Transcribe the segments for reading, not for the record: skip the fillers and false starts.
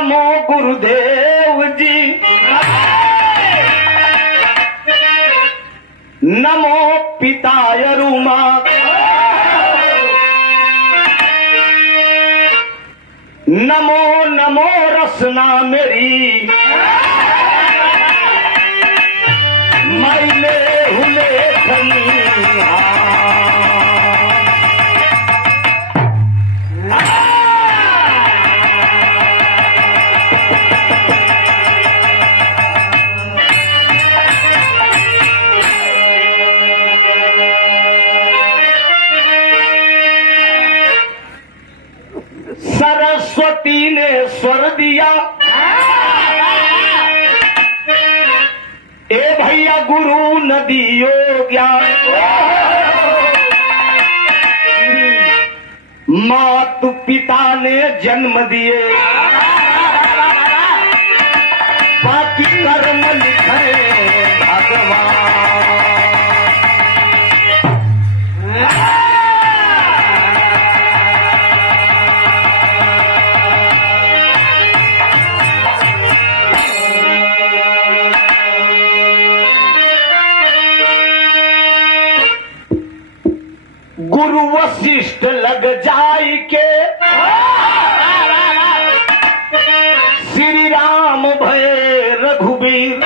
नमो गुरुदेव जी, नमो पिताय रुमा, नमो नमो रसना मेरी, मैले हुले सरस्वती ने स्वर दिया, ए भैया गुरु न दियो ज्ञान, मातु पिता ने जन्म दिए, बाकी कर्म लिखे भगवान। गुरु वशिष्ठ लग जाय के, श्री राम भय रघुबीर,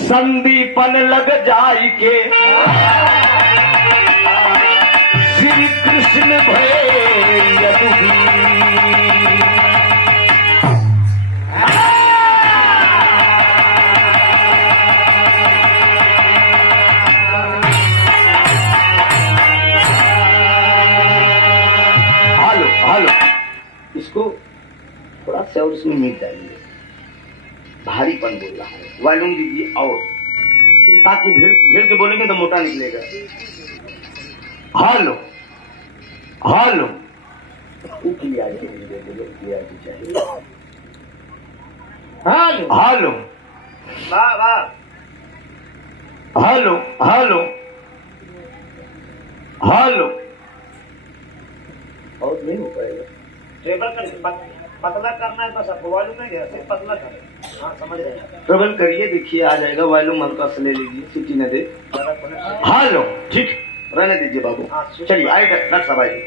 संदीपन लग जाय के, श्री कृष्ण भय यदुवीर। इसको थोड़ा सा और इसमें मिल जाएंगे, भारीपन बोल रहा है, वॉल्यूम दीजिए और, ताकि भीड़ के बोलेंगे तो मोटा निकलेगा। हेलो हेलो क्लियरिटी चाहिए। Hello hello hello hello hello, और नहीं हो पाएगा। ट्रेबल पतला करना है बस, आपको वॉल्यूम नहीं है, सिर्फ पतला करें। हाँ समझ रहे हैं, ट्रेबल करिए, देखिए आ जाएगा। वॉल्यूम हल्का से ले लीजिए, सीटी न दे। हेलो ठीक, रहने दीजिए बाबू। चलिए आए डॉक्टर साहब आइए।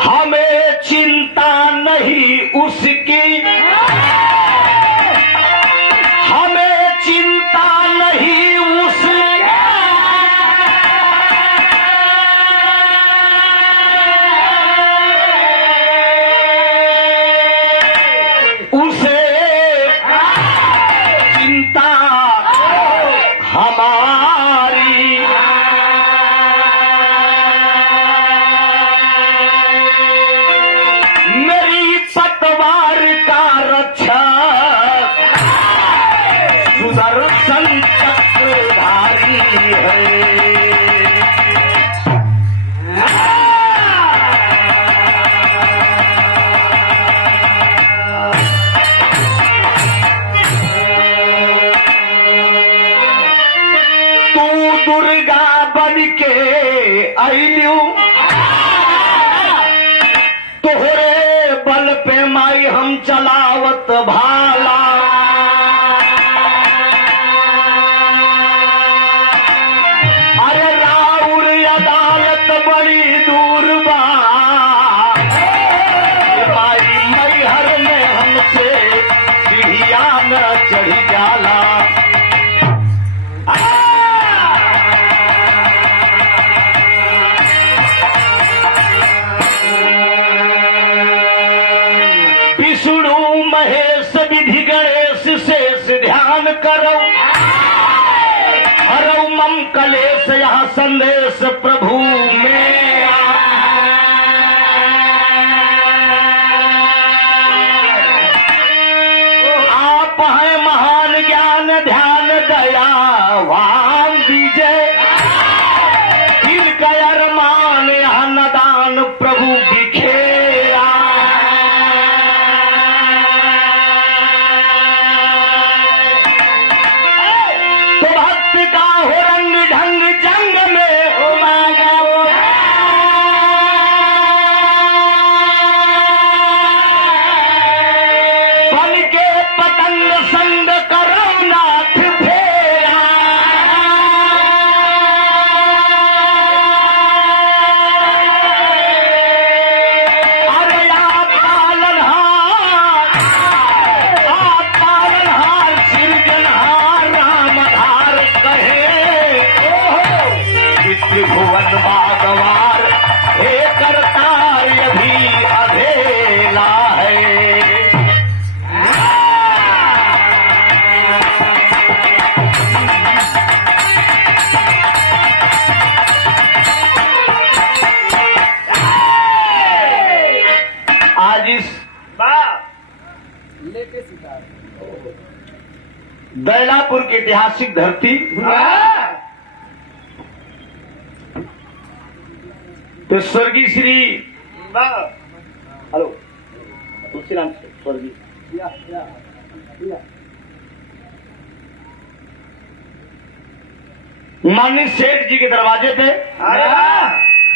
हमें चिंता नहीं उसकी, हमें चिंता नहीं उसकी, उसे चिंता हमारी। मेरी पतवार का रक्षक सुदर्शन चक्रधारी है। दुर्गा बन के आइलू, तोहरे बल पे माई हम चलावत भाला। अरे राउर अदालत बड़ी दूर बा, माई मैहर में हमसे सीढ़िया में चढ़ी जाला। महेश विधि गणेश शेष ध्यान करो, हरौ मम कलेश यह संदेश प्रभु में। आप हैं महान ज्ञान ध्यान दयावान, दीजिए दिल का अरमान यह नदान प्रभु बिखेरा। तो लेके शिकार दैलापुर की ऐतिहासिक धरती तो स्वर्गीय श्री हेलो तुलसीराम स्वर्गीय माननीय सेठ जी के दरवाजे पे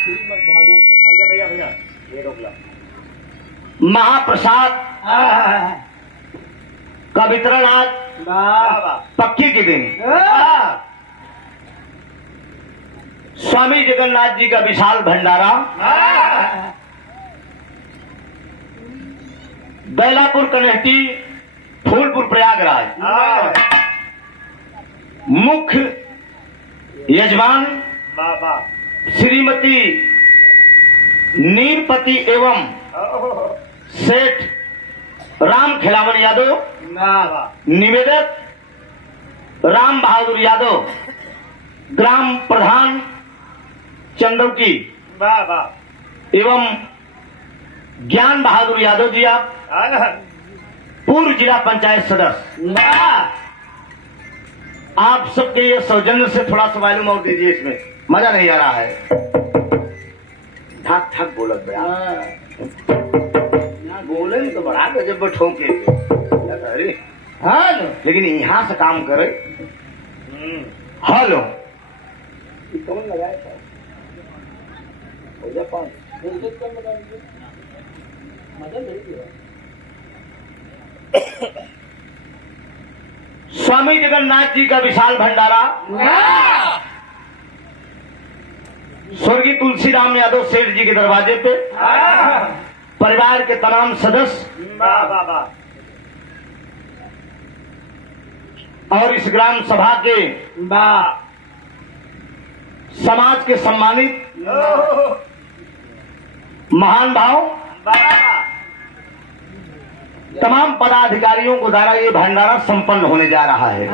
श्रीमद् भागवत भैया ये रोक ला महाप्रसाद का वितरण आज पक्की के दिन स्वामी जगन्नाथ जी का विशाल भंडारा दैलापुर कनेहटी फूलपुर प्रयागराज मुख्य यजमान श्रीमती नीलपति एवं सेठ राम खिलावन यादव निवेदक राम बहादुर यादव ग्राम प्रधान चंदौकी एवं ज्ञान बहादुर यादव जी आप पूर्व जिला पंचायत सदस्य आप सबके ये सौजन्य से थोड़ा सा मालूम और दीजिए इसमें मजा नहीं आ रहा है ठक ठक बोलत बड़ा बोले तो बड़ा गजब ठोके अरे हेलो लेकिन यहाँ से काम करे हेलो कौन लगाए स्वामी जगन्नाथ जी का विशाल भंडारा स्वर्गीय तुलसीराम यादव सेठ जी के दरवाजे पे परिवार के तमाम सदस्य और इस ग्राम सभा के समाज के सम्मानित महान भाव तमाम पदाधिकारियों को द्वारा ये भंडारा संपन्न होने जा रहा है।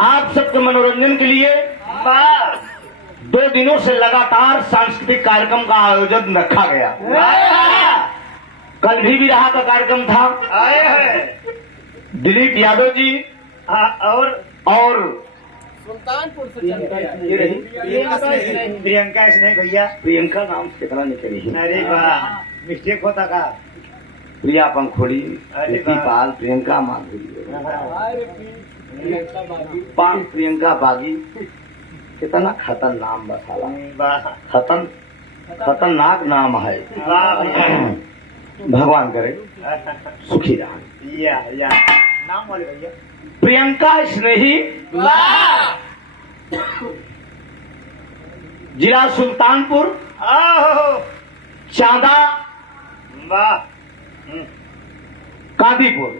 आप सबके मनोरंजन के लिए 2 दिनों से लगातार सांस्कृतिक कार्यक्रम का आयोजन रखा गया। कल भी विराह का कार्यक्रम था। दिलीप यादव जी और सुल्तानपुर से प्रियंका इसने भैया प्रियंका नाम कितना निकली अरे वाह मिस्टेक होता का प्रिया पंखोड़ी पाल प्रियंका माधुरी प्रियंका बागी कितना खतरनाक बसाला खतरनाक नाम है। भगवान करे सुखी रहा नाम वाले भैया प्रियंका स्नेही जिला सुल्तानपुर चांदा कादीपुर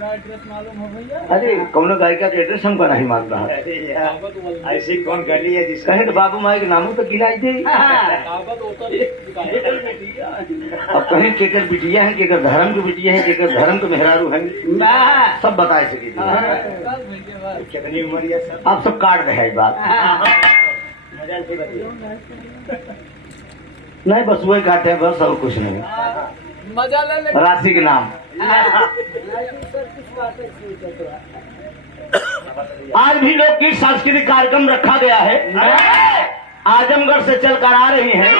पूरा एड्रेस मालूम हो भैया। अरे कौन गायिका का एड्रेस हमको नहीं मालूम रहा ऐसी कौन गली है जिस कहीं तो बाबू माई के नामों तो गिलाई दे अब कहीं केकर बिटिया है केकर धर्म की बिटिया है केकर धर्म के मेहरारू है सब बताए सके कितनी उम्र है सब आप सब काट रहे हैं बात नहीं बस वही काटे हैं बस और कुछ नहीं मजा ले राशि के नाम आज भी लोकगीत सांस्कृतिक कार्यक्रम रखा गया है। आजमगढ़ से चल कर आ रही हैं।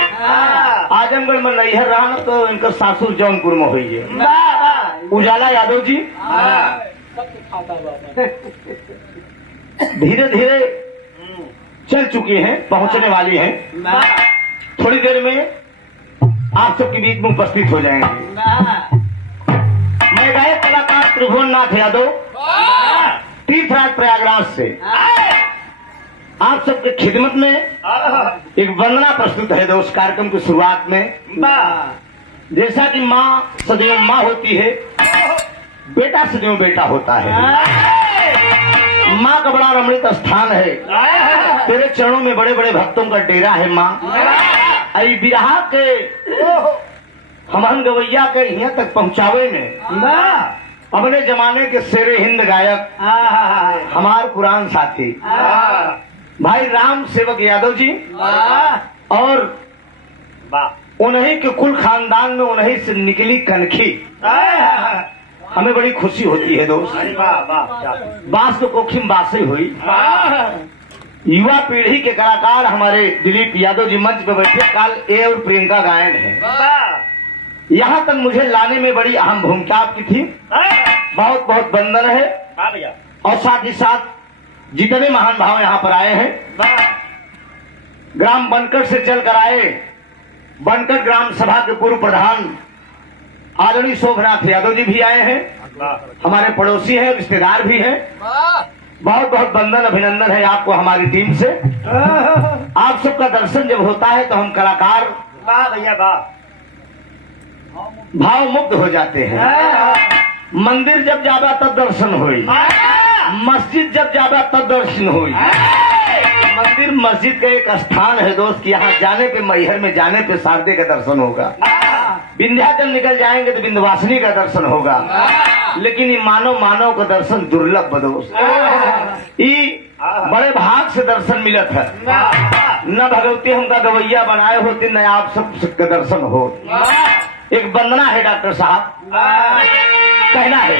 आजमगढ़ में नैहर रहा तो इनका सासुर जौनपुर में हुई है। उजाला यादव जी धीरे धीरे चल चुकी हैं पहुंचने वाली हैं। थोड़ी देर में आप सबके बीच में उपस्थित हो जाएंगे। मैं गायक कलाकार त्रिभुवन नाथ यादव तीर्थराज प्रयागराज से आप सबके खिदमत में एक वंदना प्रस्तुत है दोस्त कार्यक्रम की शुरुआत में। जैसा कि माँ सदैव माँ होती है बेटा सदैव बेटा होता है। माँ का बड़ा रमणीय स्थान है। तेरे चरणों में बड़े बड़े भक्तों का डेरा है माँ। आई बिरहा के हमन गवैया के यहाँ तक पहुँचावे में अपने जमाने के शेरे हिंद गायक हमारे पुरान साथी भाई राम सेवक यादव जी और उन्हीं के कुल खानदान में उन्हीं से निकली कनखी। हमें बड़ी खुशी होती है दोस्त। अरे वाह वाह क्या बास तो कोखिम बासे हुई। युवा पीढ़ी के कलाकार हमारे दिलीप यादव जी मंच पे बैठे, काल ए और प्रियंका गायन है। वाह यहाँ तक मुझे लाने में बड़ी अहम भूमिका आपकी थी। बहुत बहुत वंदन है। वाह भैया और साथ ही साथ जितने महान भाव यहाँ पर आए हैं, वाह ग्राम बनकट से चल कर आए, बनकट ग्राम सभा के पूर्व प्रधान आदरणीय शोभनाथ यादव जी भी आए हैं। वाह हमारे पड़ोसी हैं, रिश्तेदार भी हैं। वाह बहुत बहुत वंदन अभिनंदन है आपको हमारी टीम से। आप सबका दर्शन जब होता है तो हम कलाकार वाह भैया वाह भाव मुक्त हो जाते हैं। मंदिर जब जाबा तब दर्शन हुई, मस्जिद जब जाबा तब दर्शन हुई। मंदिर मस्जिद का एक स्थान है दोस्त कि यहाँ जाने पे, मैहर में जाने पे शारदे का दर्शन होगा। विंध्याचल निकल जाएंगे तो विंध्यवासिनी का दर्शन होगा। लेकिन ये मानव का दर्शन दुर्लभ दोस्त। ये बड़े भाग से दर्शन मिलत है। न भगवती हमका गवैया बनाए होते, न आप सबका दर्शन हो। एक वंदना है डॉक्टर साहब, कहना है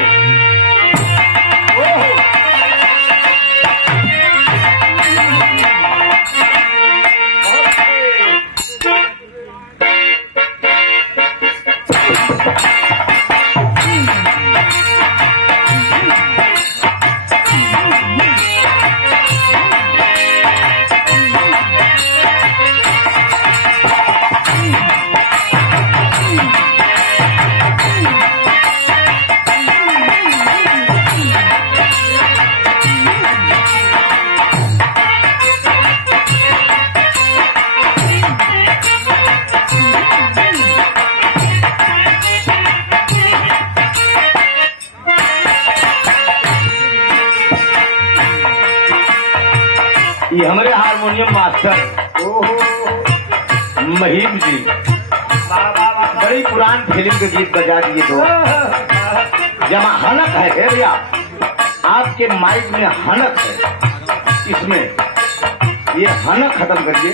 ये हमारे हारमोनियम मास्टर महीम जी बड़ी पुरान फिल्म के गीत बजा दिए दो। जमा हनक है भैया, आपके माइक में हनक है, इसमें ये हनक खत्म करिए।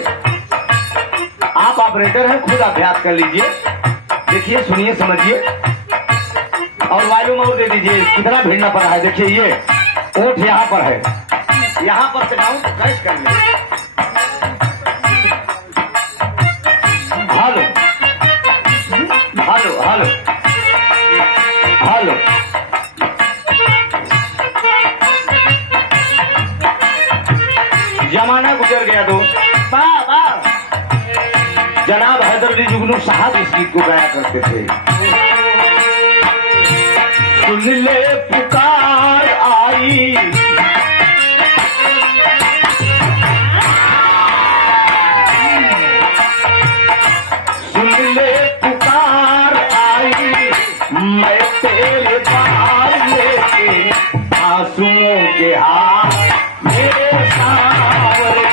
आप ऑपरेटर हैं, खुद अभ्यास कर लीजिए, देखिए सुनिए समझिए और वॉल्यूम और दे दीजिए। कितना भिड़ना पड़ा है देखिए, ये ओठ यहाँ पर है, यहाँ पर से डाउन कैच कर ले। हेलो हेलो हेलो हेलो जमाना गुजर गया दोस्त। जनाब हैदर अली जुगनू साहब इस गीत को गाया करते थे। सुन ले पुकार आई, सुन ले पुकार आई, मैं तेरे द्वार लेके आंसुओं के हाथ मेरे सामने।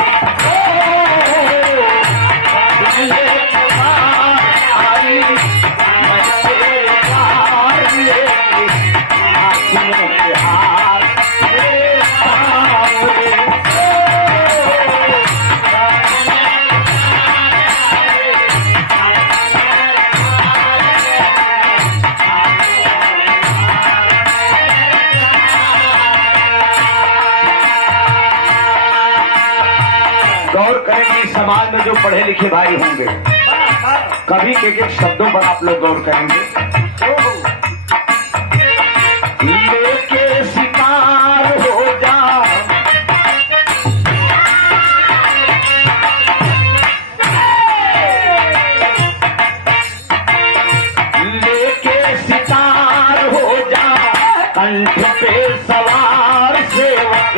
सुन ले पुकार आई, मैं तेरे द्वार लेके आंसुओं के हाथ मेरे सामने। गौर करेंगे समाज में जो पढ़े लिखे भाई होंगे, कभी एक शब्दों पर आप लोग गौर करेंगे। लेके शिकार हो जा, लेके शिकार हो जा, कंठ पे सवार सेवक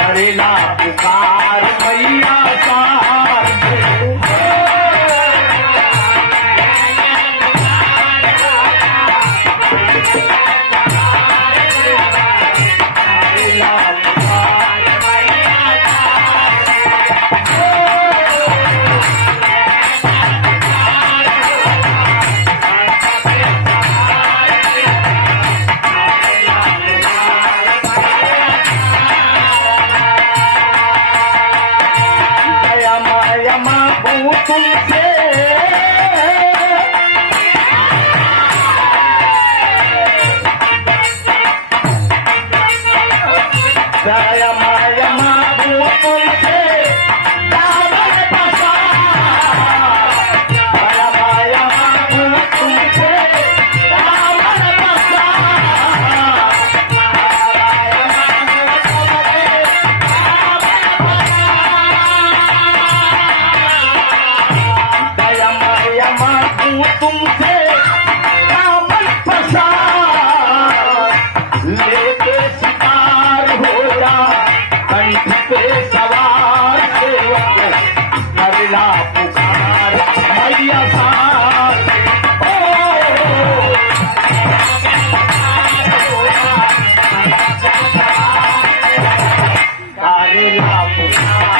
अरेला पुकार मैया सार तुमसे दामन पसार, लेके शिकार हो जा कंठ पे सवार, सेवक करला पुकार मैया सार। करला पुकार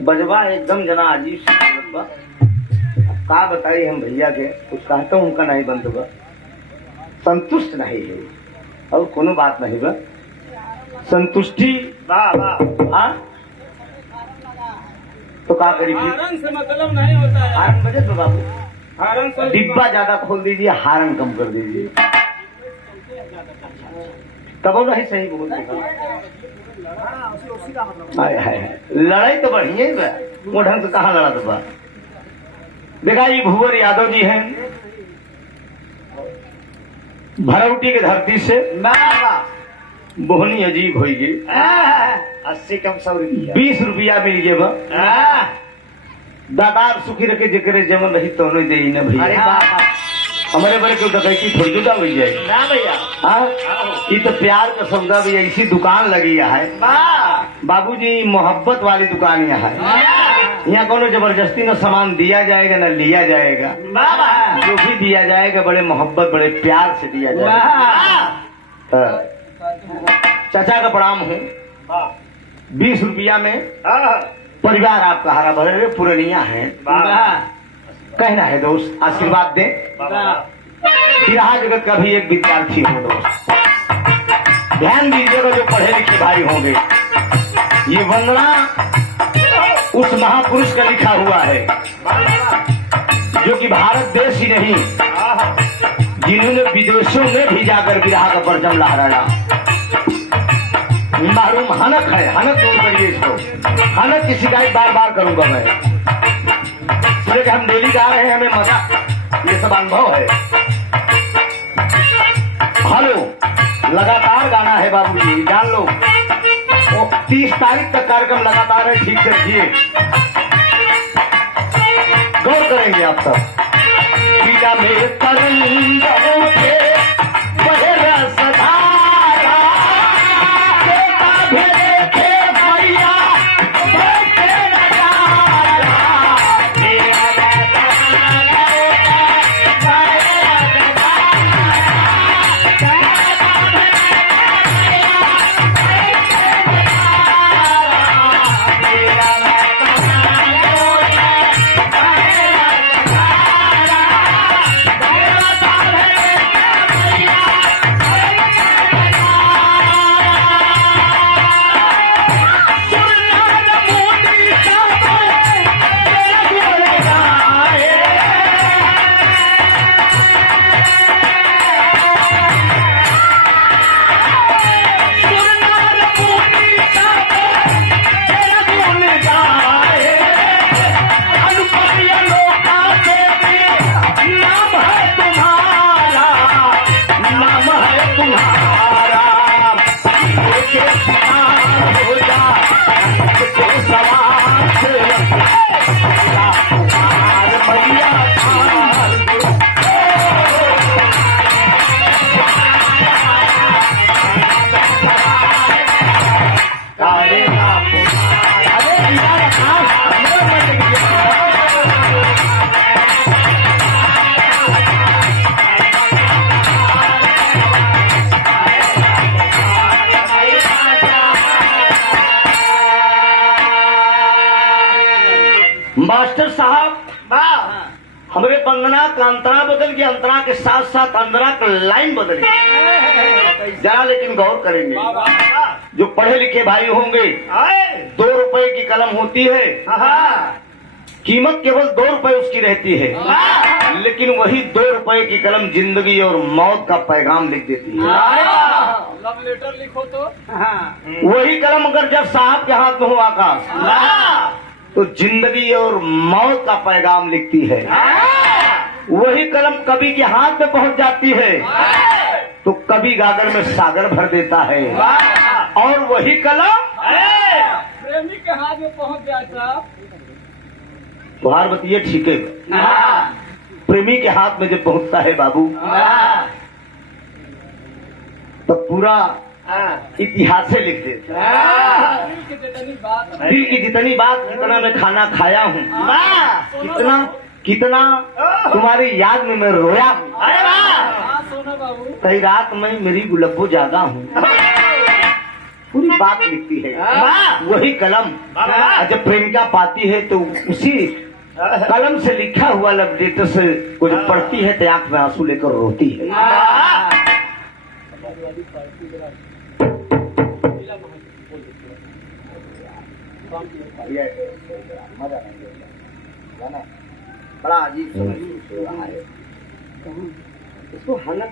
बजवा एकदम जना अजीब सी बात बा। का बताई हम भैया के कुछ कहता हूँ उनका नहीं बंद बा, संतुष्ट नहीं है और कोनो बात नहीं बा। संतुष्टि वाह वाह हाँ तो का करी फिर? हारन से मतलब नहीं होता है। हारन बजे तो बाबू हारन से डिब्बा ज्यादा खोल दीजिए, हारन कम कर दीजिए, तब वो नहीं सही बोल हाय हाय हाय। लड़ाई तो बढ़िया ही बा, वो ढंग से कहाँ लड़ा बा। देखा ये भूवर यादव जी हैं भरौटी के धरती से, बोहनी अजीब हो गई। 80 कम 100 रुपया 20 रुपया मिल गए बा। दादार सुखी रखे जकरे जमन रही तो दे न अरे भैया, वाह हमारे बड़े क्यों डकैती थोड़ी जुदा हो जाए। ना भैया हाँ ये तो प्यार का सौदा भी ऐसी दुकान लगी है वाह बाबूजी, मोहब्बत वाली दुकान यहाँ है। यहाँ कोनो जबरदस्ती न सामान दिया जाएगा न लिया जाएगा, वाह जो भी दिया जाएगा बड़े मोहब्बत बड़े प्यार से दिया जाएगा। चाचा का प्रणाम हूँ। 20 रुपया में परिवार आपका हरा भरे पूर्णिया है, कहना है दोस्त आशीर्वाद दे। विराह जगत का भी एक विद्यार्थी हूँ दोस्त, ध्यान दीजिएगा जो पढ़े लिखे भाई होंगे। ये वंदना उस महापुरुष का लिखा हुआ है जो कि भारत देश ही नहीं जिन्होंने विदेशों में भी जाकर विराह का परचम लहराया। मालूम हनक है, हनक दूर करिए इसको, हनक की शिकायत बार बार करूंगा मैं, इसलिए कि हम डेली गा रहे हैं, हमें मजा ये सब अनुभव है। हेलो लगातार गाना है बाबूजी, जान लो। 30 तारीख तक कार्यक्रम लगातार है, ठीक से रखिए, गौर करेंगे आप सब। पीला में तरंगों के बहे रसधारा, देखा भेजे थे मैया बैठे नजारा, मास्टर साहब हमारे वंदना का अंतरा बदल गया, अंतरा के साथ साथ अंतरा का लाइन बदल गई जरा, लेकिन गौर करेंगे। जो पढ़े लिखे भाई होंगे 2 रुपए की कलम होती है, कीमत केवल 2 रुपए उसकी रहती है, लेकिन वही 2 रुपए की कलम जिंदगी और मौत का पैगाम लिख देती है। लव लेटर लिखो तो वही कलम अगर जब साहब के हाथ में हो आकाश, तो जिंदगी और मौत का पैगाम लिखती है। वही कलम कवि के हाथ में पहुंच जाती है तो कवि गागर में सागर भर देता है। और वही कलम प्रेमी के हाथ में पहुंच जाता। तुहार बतिये ठीक है, प्रेमी के हाथ में जब पहुंचता है बाबू, तो पूरा इतिहास से लिख देता। दिल की जितनी बात, जितना मैं खाना खाया हूँ, कितना कितना तुम्हारी याद में मैं रोया हूँ, सोना बाबू कई रात में मेरी गुलब्बो जागा हूँ, पूरी बात लिखती है वही कलम। जब प्रेमिका पाती है तो उसी कलम से लिखा हुआ लव लेटर से कुछ पढ़ती है तो आंख में आंसू लेकर रोती है। बड़ा अजीब समझ हो रहा है इसको। हालत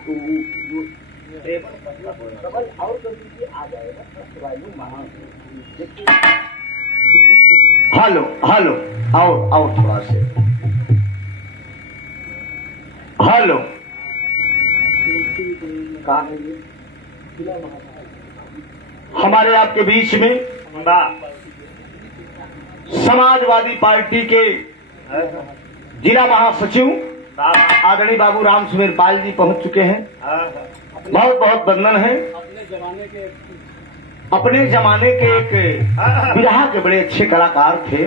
डबल और कर दीजिए, आ जाएगा। हेलो हेलो, आओ थोड़ा से। हेलो, कहाँ है ये? हमारे आपके बीच में समाजवादी पार्टी के जिला महासचिव आदरणीय बाबू राम सुमेर पाल जी पहुंच चुके हैं। बहुत बहुत वंदन है। अपने जमाने के एक बिरहा के बड़े अच्छे कलाकार थे।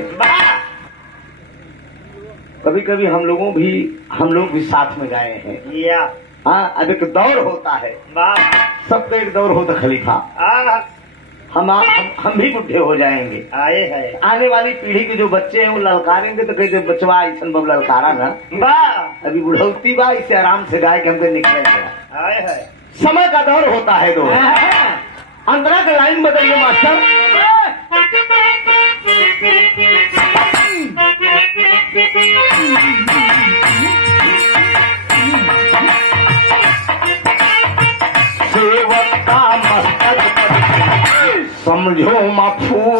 कभी कभी हम लोग भी साथ में गाए हैं। हाँ, अब एक दौर होता है, सबका एक दौर होता खलीफा। हम भी बुढ़े हो जाएंगे। आए है आने वाली पीढ़ी के जो बच्चे हैं वो ललकारेंगे तो कहते बचवा ऐसा बब ललकारा ना, अभी बुढ़ौती बा, इसे आराम से गाय के हमको निकले। आए है समय का दौर होता है दो। अंतरा का लाइन बदलिए मास्टर। सेवक का मस्तक समझो मफूल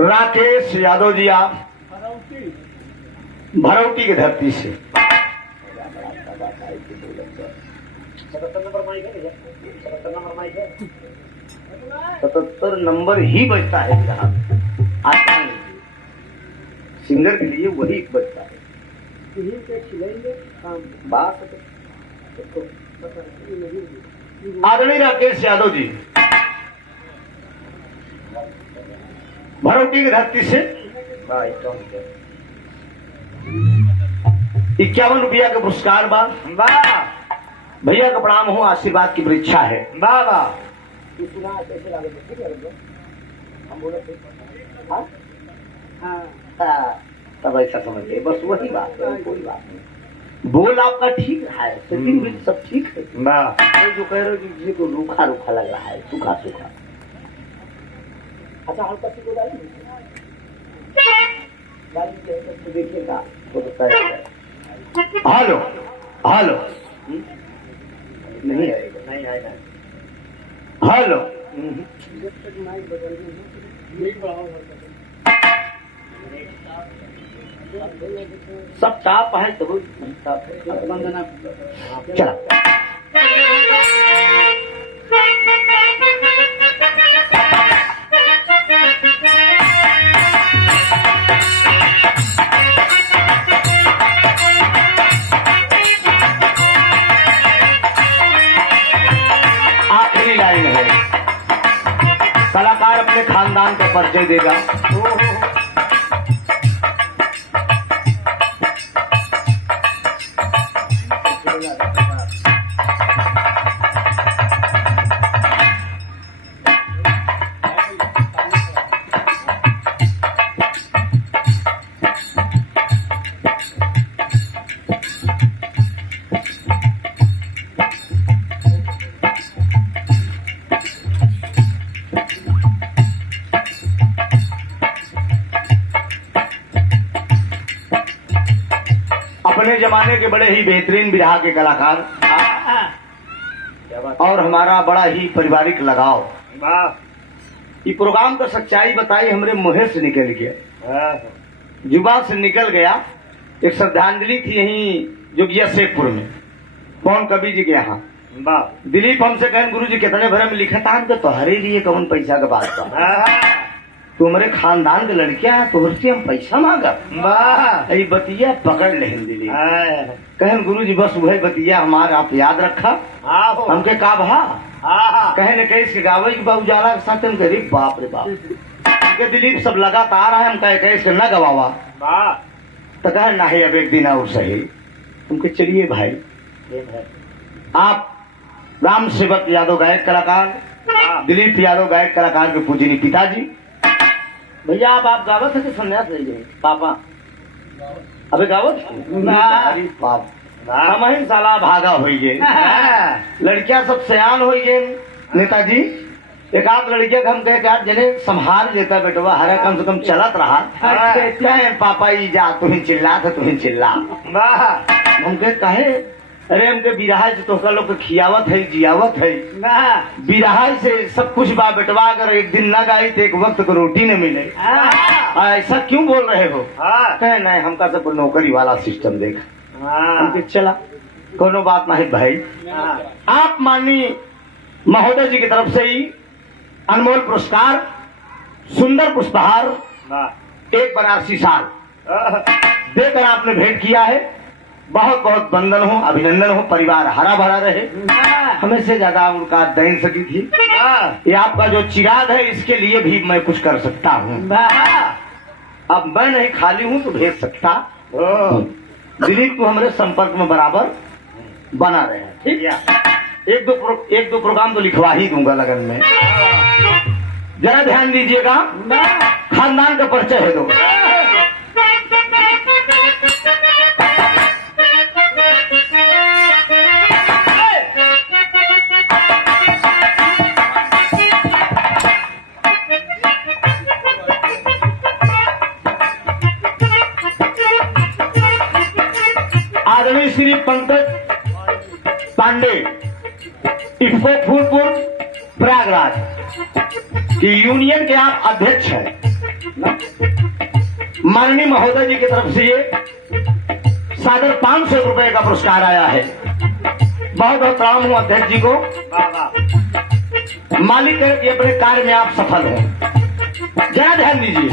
राकेश यादव जी, आप भरौटी की धरती से 77 नंबर ही बजता है जहाँ आता है सिंगर के लिए वही बजता है। आदरणीय राकेश यादव जी भरौटी की धरती से 51 रुपया का पुरस्कार बा। भैया का प्रणाम हो, आशीर्वाद की परीक्षा है। बाबा हम बोले थे हाँ? तब ऐसा समझिए, बस वही बात है, कोई बात नहीं। बोल आपका ठीक रहा है, सेटिंग भी सब ठीक है। वाह तो जो कह रहे हो कि किसी को रूखा रूखा लग रहा है, सूखा सूखा। अच्छा हल्का सी डाली तो देखिएगा तो हेलो हेलो नहीं आएगा, नहीं आएगा। हेलो सब साफ है तो चला। आखिरी लाइन है, कलाकार अपने खानदान का परिचय देगा। अपने जमाने के बड़े ही बेहतरीन बिरहा के कलाकार और हमारा बड़ा ही पारिवारिक लगाव। वाह ये प्रोग्राम का सच्चाई बताई हमरे मुँह से निकल गया, जुबान से निकल गया। एक श्रद्धांजलि थी यहीं जोगिया शेखपुर में, कौन कवि जी के यहाँ। वाह दिलीप हमसे कहें गुरु जी कितने भरे में लिखा था हमको तोहरे लिए कौन पैसा का बात था, तुम्हारे खानदान के लड़कियां हैं तुहसे हम पैसा मांगा। वाह ये बतिया पकड़ ले दिलीप। हाँ कहन गुरु जी बस वही बतिया हमारे आप याद रखा। हो हमके का भा हाँ कहने कैसे गावे की बाबू जाला के साथ हम कह बाप रे बाप के दिलीप सब लगातार है, हम कहे कैसे न गवावा। वाह तो कहे ना है अब एक दिन और सही। हमके चलिए भाई, आप राम सेवक यादव गायक कलाकार, दिलीप यादव गायक कलाकार के पूजनी पिताजी। भैया आप गावत है कि संन्यास ले गए पापा? अबे गावत अरे बाप हम ही साला भागा हो गए, लड़कियां सब सयान हो गए। नेताजी एक आध लड़किया हम कहे यार जने संभाल लेता बेटवा, हरा कम से कम चलत रहा। कहे पापा ई जा तुम्हें चिल्ला था तुम्हें चिल्ला। हम कहे अरे हमके बिरहा से तो लोग खियावत है जियावत है, बिरहा से सब कुछ बा बेटवा, अगर एक दिन न गाई तो एक वक्त को रोटी न मिले। ऐसा क्यों बोल रहे हो? कहे नहीं हमका सब नौकरी वाला सिस्टम देख। हमके चला कोनो बात नहीं भाई। आप माननीय महोदय जी की तरफ से ही अनमोल पुरस्कार सुंदर पुष्पहार एक बनारसी साल देकर आपने भेंट किया है। बहुत बहुत वंदन हो, अभिनंदन हो। परिवार हरा भरा रहे, हमें से ज्यादा उनका दैन सकी थी। ये आपका जो चिराग है इसके लिए भी मैं कुछ कर सकता हूँ। अब मैं नहीं खाली हूँ तो भेज सकता। दिलीप को हमारे संपर्क में बराबर बना रहे हैं, ठीक है। एक दो प्रोग्राम तो लिखवा ही दूंगा लगन में। जरा ध्यान दीजिएगा, खानदान का परिचय है दो। आदरणीय श्री पंकज पांडे, इफ्को फूलपुर प्रयागराज की यूनियन के आप अध्यक्ष हैं। माननीय महोदय जी की तरफ से ये सादर 500 रुपए का पुरस्कार आया है। बहुत बहुत प्रणाम हूँ अध्यक्ष जी को। मालिक है कि अपने कार्य में आप सफल हो। जरा ध्यान दीजिए।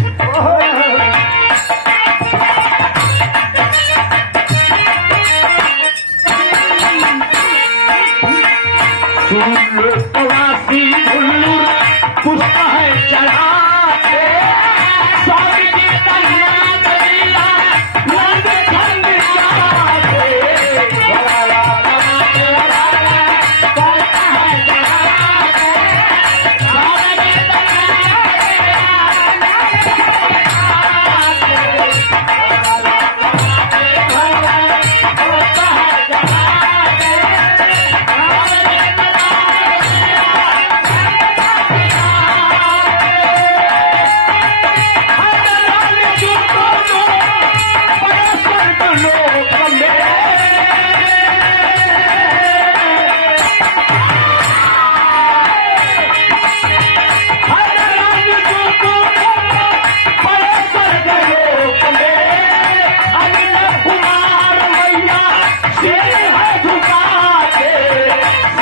पुष्प है चढ़ाते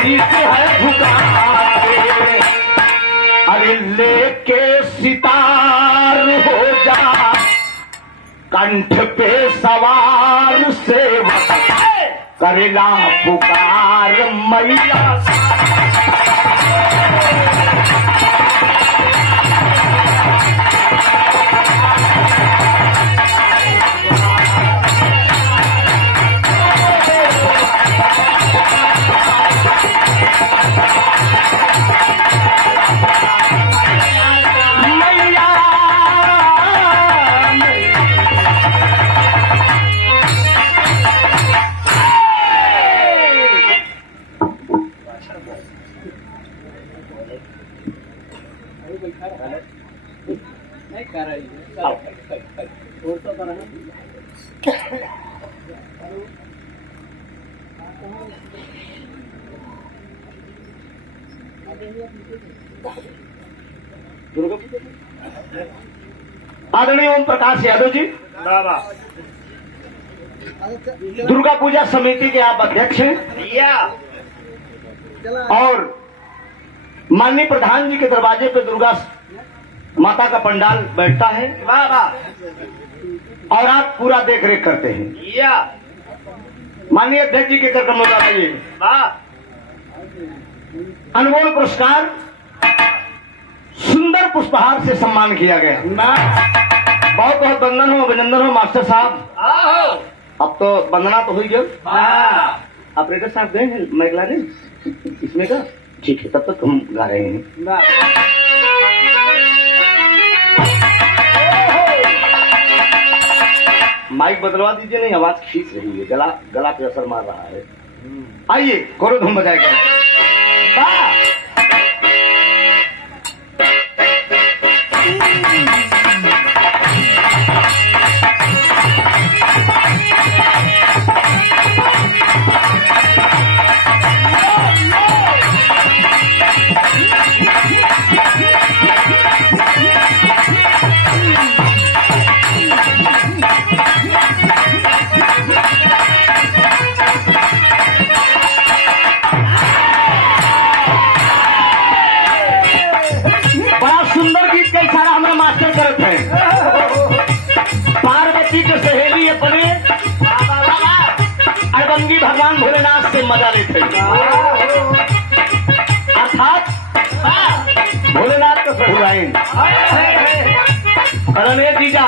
शीश है झुकाए, अरे लेके सितार हो जा, कंठ पे सवार सेवक करेला पुकार मैया। नहीं कर रही है। और तो कर आदरणीय ओम प्रकाश यादव जी, बाबा दुर्गा पूजा समिति के आप अध्यक्ष हैं या और माननीय प्रधान जी के दरवाजे पे दुर्गा माता का पंडाल बैठता है बाबा और आप पूरा देख रेख करते हैं। या माननीय अध्यक्ष जी के कार्यक्रम में बताइए, बा अनमोल पुरस्कार सुंदर पुष्पहार से सम्मान किया गया। बहुत बहुत वंदन हो, अभिनंदन हो मास्टर साहब। आओ अब तो वंदना तो हुई गया। हाँ ऑपरेटर साहब गए हैं माइक लाने इसमें का, ठीक है, तब तक हम गा रहे हैं। माइक बदलवा दीजिए, नहीं आवाज खींच रही है, गला गला पे असर मार रहा है। आइए करो धुन बजाएगा। पार्वती के सहेली अपने अड़बंगी भगवान भोलेनाथ से मजा लेते अर्थात भोलेनाथ का सहुराइन अरे जीजा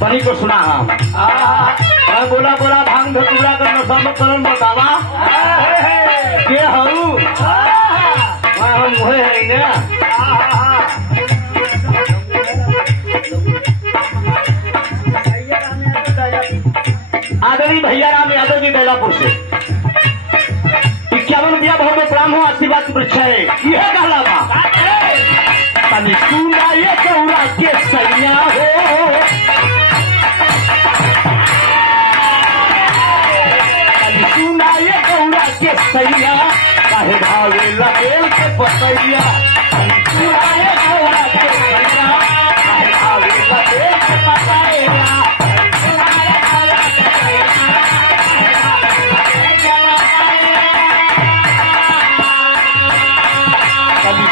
बनी को सुना हम मैं बोला बोला भांग धतूरा कर नशा मत करन बतावा के हरू हम हुए हैं ना। आदरणीय भैया राम यादव जी बेलापुर से 51 रुपया बहुत में प्रणाम हो, आशीर्वाद की परीक्षा है। यह कहला बा तनी सुना ये कौरा के सैया हो, तनी सुना ये कौरा के सैया काहे भावे लगेल के पतैया, तनी सुना ये कौरा के सैया काहे भावे लगेल के पतैया।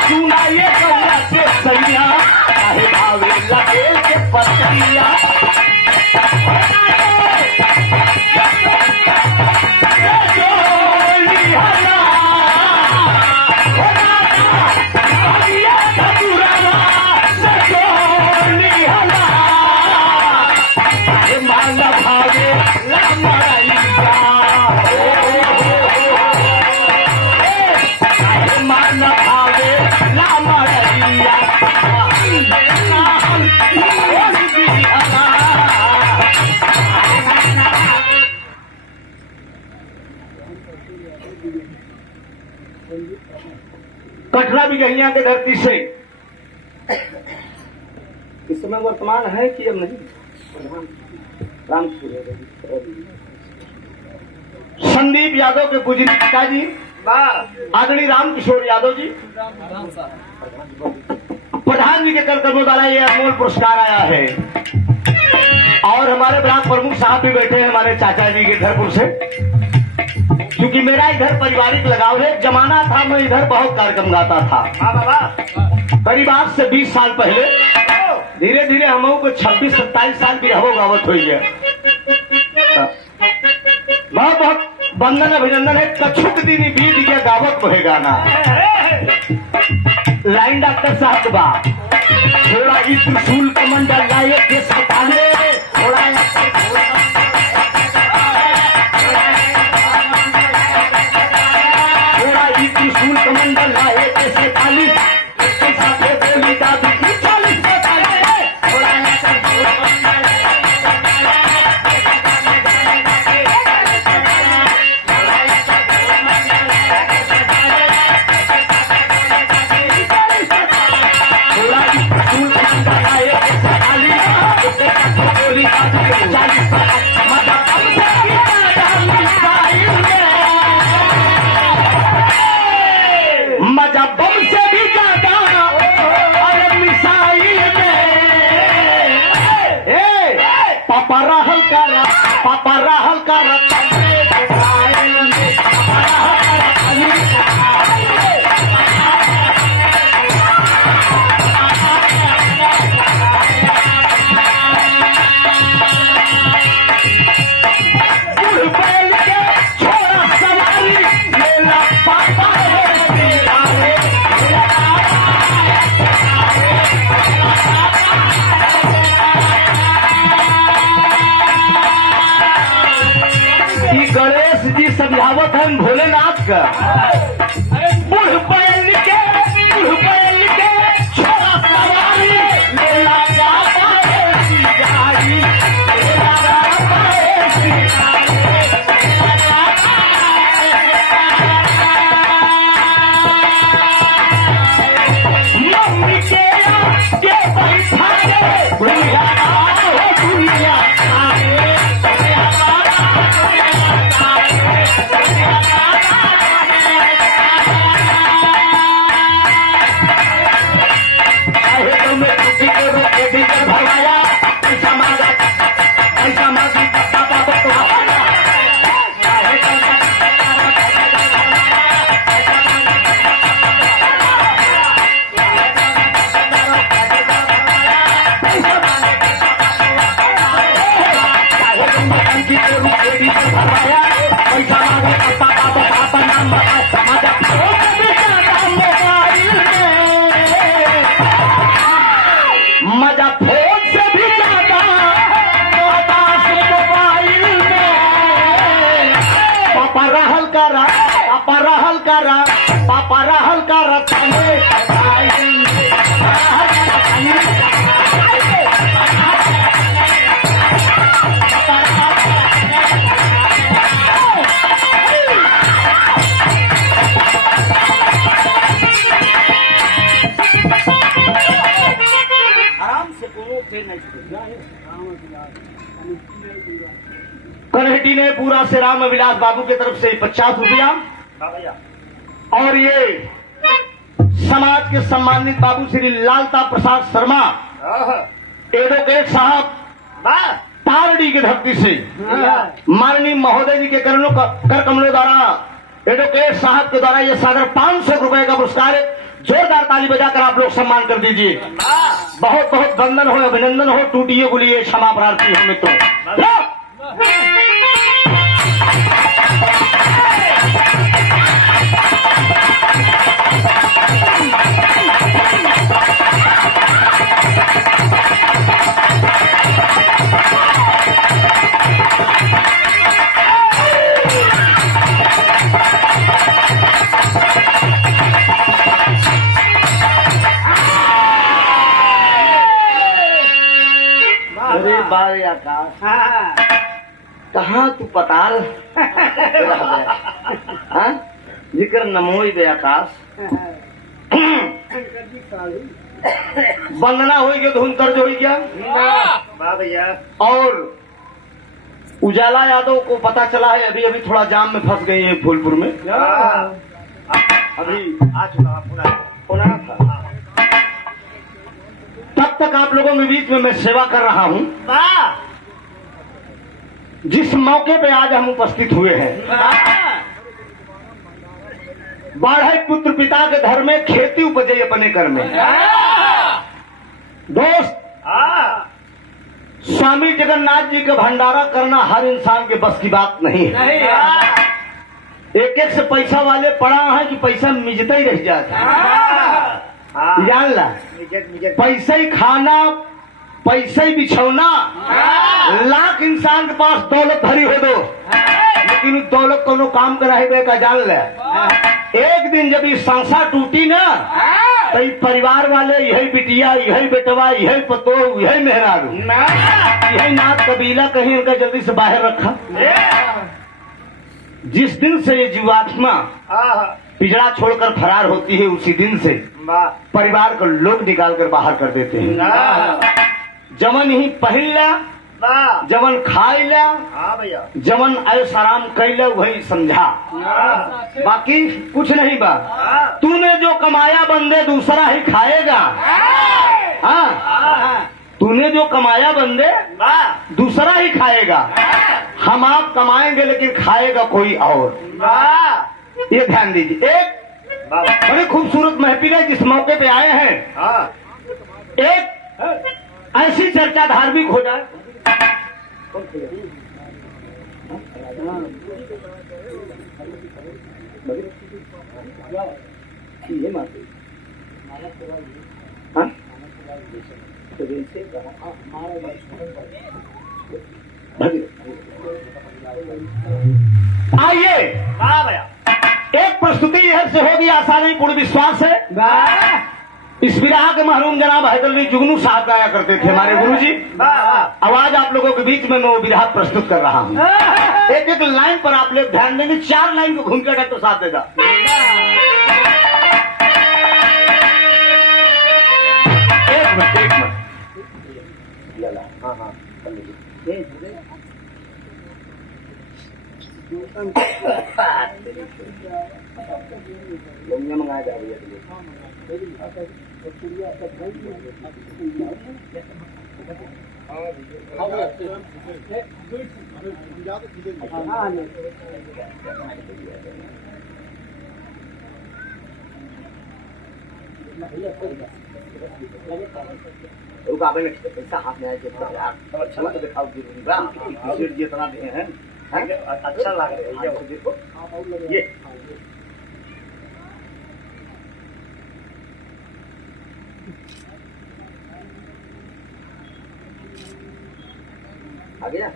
सुना ये कौरा के सैया काहे भावे लगेल के पतैया। कटरा भी गैया के धरती से इस समय वर्तमान है कि अब नहीं, राम संदीप यादव के पूजनीय पिताजी आदरणीय राम किशोर यादव जी प्रधान जी के कार्यक्रमों द्वारा ये अनमोल पुरस्कार आया है। और हमारे ब्लॉक प्रमुख साहब भी बैठे हैं हमारे चाचा जी के घरपुर से, क्योंकि मेरा इधर पारिवारिक लगाव है। जमाना था मैं इधर बहुत कार्यक्रम गाता था। हाँ बाबा। करीब आज से 20 साल पहले धीरे धीरे हम को 26-27 साल भी रहो गावत हो गया। बहुत बहुत वंदन अभिनंदन है। कछुक दिन बीत गया गावत में गाना। लाइन डॉक्टर साहब के बाद थोड़ा ही त्रिशूल कमंडल लाए के सताने थोड़ा ही त्रिशूल कमंडल लाए के 47 इसके साथ बोली दादी 40 मजा बम से भी ज्यादा और मिसाइल में पापा राहल का छोड़ा सवारी मेरा पापा गणेश जी समझावत है भोलेनाथ का। बुढ़ बैल के छोड़ा सवारी मेरा पापा ऐसी गाड़ी मेरा पापा ऐसी मम्मी के बैठा रे दुनिया मजा फोन से भी ज्यादा मोबाइल में पापा रहल का कन्हटी ने पूरा से राम विलास बाबू की तरफ से 50 रुपया और ये समाज के सम्मानित बाबू श्री लालता प्रसाद शर्मा एडवोकेट साहब तारडी की धरती से माननीय महोदय जी के कर कमलों द्वारा एडवोकेट साहब के द्वारा ये सागर 500 रुपए का पुरस्कार है। जोरदार ताली बजाकर आप लोग सम्मान कर दीजिए। बहुत बहुत वंदन हो, अभिनंदन हो, टूटिए बोलिए, क्षमा प्रार्थी हो मित्रों। अरे बारे आकाश कहाँ तू पताल जिक्र नमोई बे आकाश वंदना हो गया धुन तर्ज हो गया भैया। और उजाला यादव को पता चला है अभी अभी थोड़ा जाम में फंस गई है फूलपुर में। अभी आ चुका पुनः था। तब तक आप लोगों के बीच में मैं सेवा कर रहा हूँ। जिस मौके पे आज हम उपस्थित हुए हैं बढ़े पुत्र पिता के घर में, खेती उपजे अपने घर में। दोस्त, हाँ स्वामी जगन्नाथ जी का भंडारा करना हर इंसान के बस की बात नहीं है। नहीं एक एक से पैसा वाले पड़ा है कि पैसा मिजता ही रह जाता है। हाँ जान ला, पैसा ही खाना, पैसा ही बिछौना। लाख इंसान के पास दौलत भरी हो दो, लेकिन दौलत कोनो काम कराए का जान ले। एक दिन जब ये संसा टूटी ना, तो ये परिवार वाले यही बिटिया, यही बेटवा, यही पतो, यही मेहरारू, यही नाथ कबीला कहीं इनका जल्दी से बाहर रखा। जिस दिन से ये जीवात्मा पिजड़ा छोड़कर फरार होती है, उसी दिन से परिवार को लोग निकाल कर बाहर कर देते हैं। जमन ही पहला, जमन खाइला, हाँ भैया, जमन ऐश आराम कैला वही समझा, बाकी कुछ नहीं बा। तूने जो कमाया बंदे दूसरा ही खाएगा। हाँ, तूने जो कमाया बंदे दूसरा ही खाएगा। हम आप कमाएंगे लेकिन खाएगा कोई और। ये ध्यान दीजिए। एक बड़ी खूबसूरत महफिल है जिस मौके पे आए हैं। एक ऐसी चर्चा धार्मिक हो जाए, आइए एक प्रस्तुति यह से होगी, आशा नहीं पूर्ण विश्वास है। इस विराह के महरूम जनाब हैदरअली जुगनू साहब गाया करते थे हमारे गुरुजी। आवाज आप लोगों के बीच में मैं वो विराह प्रस्तुत कर रहा हूँ। एक एक लाइन पर आप लोग ध्यान देंगे, 4 लाइन को घूम के डॉक्टर साहब देगा। एक मिनट मंगाया जा रही है। पैसा हाथ में आया, अच्छा लगा दिखाओ जरूरी जितना दे हैं, अच्छा लग रहा है। देखो ये आ गया।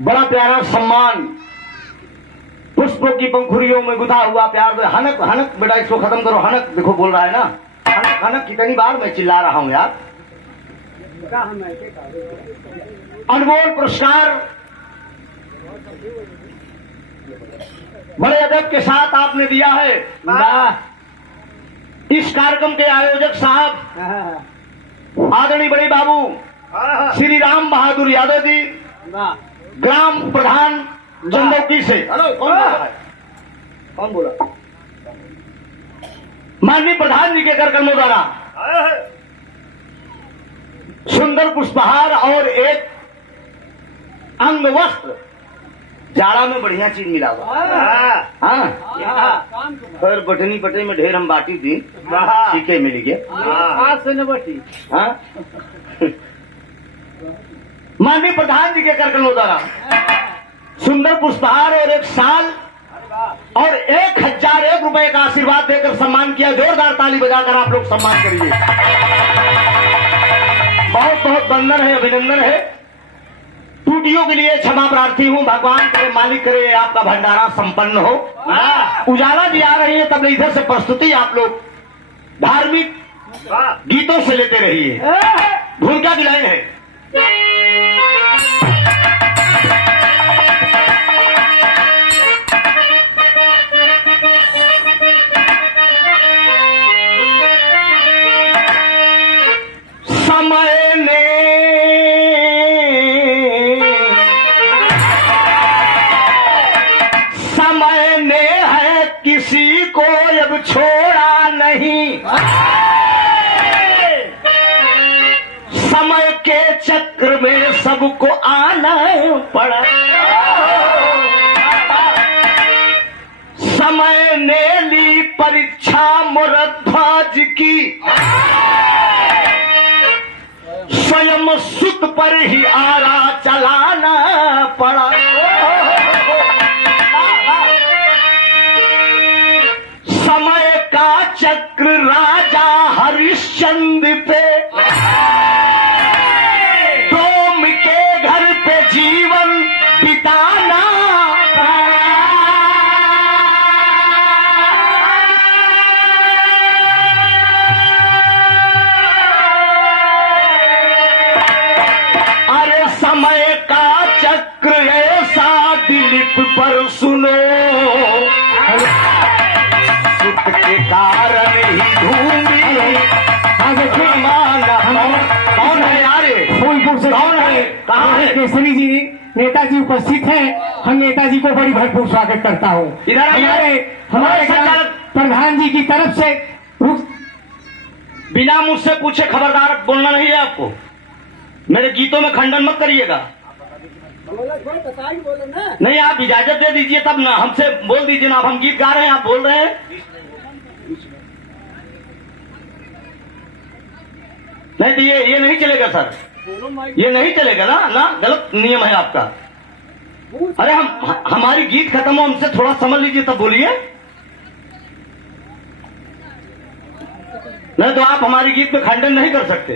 बड़ा प्यारा सम्मान, पुष्पों की पंखुड़ियों में गुथा हुआ प्यार। हनक हनक बेटा, इसको खत्म करो। हनक देखो बोल रहा है ना, हनक हनक कितनी बार मैं चिल्ला रहा हूं यार। अनमोल पुरस्कार बड़े अदब के साथ आपने दिया है। इस कार्यक्रम के आयोजक साहब आदरणीय बड़े बाबू श्री राम बहादुर यादव जी, ग्राम प्रधान चंदौकी से। कौन बोला? माननीय प्रधान जी के कार्यक्रमों द्वारा सुंदर पुष्पहार और एक अंग वस्त्र, जाड़ा में बढ़िया चीज मिला हुआ। हाँ, पर बटनी पटे में ढेर हम बाटी थी, सीखे मिल गया। माननीय प्रधान जी के कार्यक्रमों द्वारा सुंदर पुष्पहार और एक साल और 1001 रुपए का आशीर्वाद देकर सम्मान किया। जोरदार ताली बजाकर आप लोग सम्मान करिए। बहुत बहुत वंदन है, अभिनंदन है। त्रुटियों के लिए क्षमा प्रार्थी हूँ। भगवान करे, मालिक करे आपका भंडारा संपन्न हो। उजाला जी आ रही है, तब इधर से प्रस्तुति आप लोग धार्मिक गीतों से लेते रहिए। भूमिका की लाइन है। समय ने है किसी को अब छोड़ा नहीं। समय के घर में सबको आना पड़ा। समय ने ली परीक्षा मुरध्वज की, स्वयं सुत पर ही आरा चलाना पड़ा। समय का चक्र राजा हरिश्चंद्र पे, डोम के घर पे जीवन बिताना पड़ा। अरे समय का चक्र ऐसा दिलीप पर सुनो, सुख के कारण ही ढूंढी। कौन है यार? फूलपुर से कौन है? कहाँ है? केसरी जी नेताजी उपस्थित हैं। हम नेताजी को बड़ी भरपूर स्वागत करता हूँ। इधर आइए। हमारे ग्राम प्रधान जी की तरफ से बिना मुझसे पूछे खबरदार बोलना नहीं है आपको। मेरे गीतों में खंडन मत करिएगा। नहीं, आप इजाजत दे दीजिए तब ना, हमसे बोल दीजिए ना। अब हम गीत गा रहे हैं, आप बोल रहे हैं। नहीं तो ये नहीं चलेगा सर, ये नहीं चलेगा ना। ना, गलत नियम है आपका। अरे हमारी गीत खत्म हो, हमसे थोड़ा समझ लीजिए तब बोलिए। नहीं तो आप हमारी गीत में खंडन नहीं कर सकते।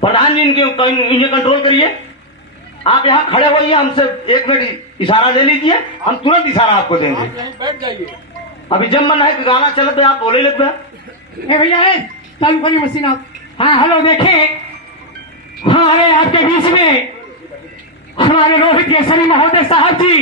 प्रधान जी इन्हें कंट्रोल करिए। आप यहाँ खड़े होइए, हमसे 1 मिनट इशारा ले लीजिए, हम तुरंत इशारा आपको देंगे। बैठ जाइए। अभी जब मन है कि गाना चले तो आप बोले लगता ए भैया चालू करिए मशीन आप। हाँ हेलो, देखें हमारे आपके बीच में हमारे रोहित केसरी महोदय साहब जी